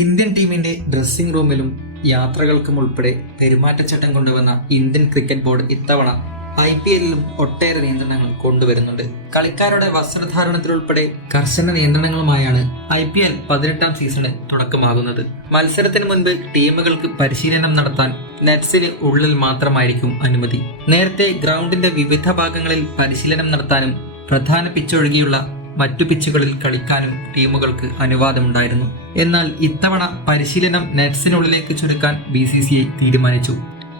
Indian ടീമിന്റെ dressing റൂമിലും യാത്രകൾക്കും ഉൾപ്പെടെ പെരുമാറ്റച്ചട്ടം കൊണ്ടുവന്ന ഇന്ത്യൻ ക്രിക്കറ്റ് ബോർഡ് ഇത്തവണ IPL-ലും ഒട്ടേറെ നിയന്ത്രണങ്ങൾ കൊണ്ടുവരുന്നുണ്ട്. കളിക്കാരുടെ വസ്ത്രധാരണത്തിലുൾപ്പെടെ കർശന നിയന്ത്രണങ്ങളുമായാണ് IPL 18-ാം സീസണ് തുടക്കമാകുന്നത്. മത്സരത്തിന് മുൻപ് ടീമുകൾക്ക് പരിശീലനം നടത്താൻ നെറ്റ്സിന് ഉള്ളിൽ മാത്രമായിരിക്കും അനുമതി. നേരത്തെ ഗ്രൗണ്ടിന്റെ വിവിധ ഭാഗങ്ങളിൽ പരിശീലനം നടത്താനും പ്രധാന പിച്ചൊഴികെയുള്ള മറ്റു പിച്ചുകളിൽ കളിക്കാനും ടീമുകൾക്ക് അനുവാദമുണ്ടായിരുന്നു. എന്നാൽ ഇത്തവണ പരിശീലനം നെറ്റ്സിനുള്ളിലേക്ക് ചുരുക്കാൻ BCCI തീരുമാനിച്ചു.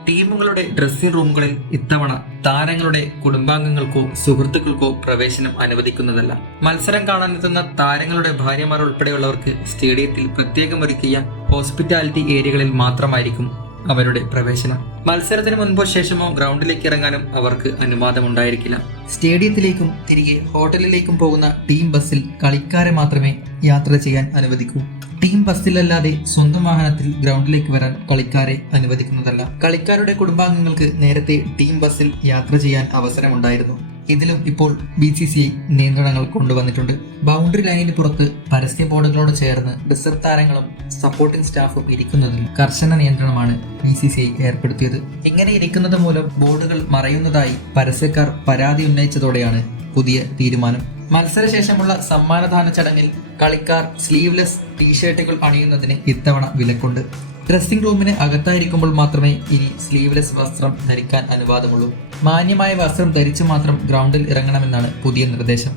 ടീമുകളുടെ ഡ്രസ്സിംഗ് റൂമുകളിൽ ഇത്തവണ താരങ്ങളുടെ കുടുംബാംഗങ്ങൾക്കോ സുഹൃത്തുക്കൾക്കോ പ്രവേശനം അനുവദിക്കുന്നതല്ല. മത്സരം കാണാനെത്തുന്ന താരങ്ങളുടെ ഭാര്യമാർ ഉൾപ്പെടെയുള്ളവർക്ക് സ്റ്റേഡിയത്തിൽ പ്രത്യേകം ഒരുക്കിയ ഹോസ്പിറ്റാലിറ്റി ഏരിയകളിൽ മാത്രമായിരിക്കും അവരുടെ പ്രവേശനം. മത്സരത്തിന് മുൻപോ ശേഷമോ ഗ്രൗണ്ടിലേക്ക് ഇറങ്ങാനും അവർക്ക് അനുവാദമുണ്ടായിരിക്കില്ല. സ്റ്റേഡിയത്തിലേക്കും തിരികെ ഹോട്ടലിലേക്കും പോകുന്ന ടീം ബസ്സിൽ കളിക്കാരെ മാത്രമേ യാത്ര ചെയ്യാൻ അനുവദിക്കൂ. ടീം ബസ്സിലല്ലാതെ സ്വന്തം വാഹനത്തിൽ ഗ്രൗണ്ടിലേക്ക് വരാൻ കളിക്കാരെ അനുവദിക്കുന്നതല്ല. കളിക്കാരുടെ കുടുംബാംഗങ്ങൾക്ക് നേരത്തെ ടീം ബസ്സിൽ യാത്ര ചെയ്യാൻ അവസരമുണ്ടായിരുന്നു. ഇതിലും ഇപ്പോൾ BCCI നിയന്ത്രണങ്ങൾ കൊണ്ടുവന്നിട്ടുണ്ട്. ബൗണ്ടറി ലൈനിന് പുറത്ത് പരസ്യ ബോർഡുകളോട് ചേർന്ന് റിസർവ് താരങ്ങളും സപ്പോർട്ടിംഗ് സ്റ്റാഫും ഇരിക്കുന്നതിൽ കർശന നിയന്ത്രണമാണ് BCCI ഏർപ്പെടുത്തിയത്. ഇങ്ങനെ ഇരിക്കുന്നത് മൂലം ബോർഡുകൾ മറയുന്നതായി പരസ്യക്കാർ പരാതി ഉന്നയിച്ചതോടെയാണ് പുതിയ തീരുമാനം. മത്സരശേഷമുള്ള സമ്മാനദാന ചടങ്ങിൽ കളിക്കാർ സ്ലീവ്ലെസ് ടീഷർട്ടുകൾ അണിയുന്നതിന് ഇത്തവണ വിലക്കുണ്ട്. ഡ്രസ്സിംഗ് റൂമിന് അകത്തായിരിക്കുമ്പോൾ മാത്രമേ ഇനി സ്ലീവ്ലെസ് വസ്ത്രം ധരിക്കാൻ അനുവാദമുള്ളൂ. മാന്യമായ വസ്ത്രം ധരിച്ചു മാത്രം ഗ്രൗണ്ടിൽ ഇറങ്ങണമെന്നാണ് പുതിയ നിർദ്ദേശം.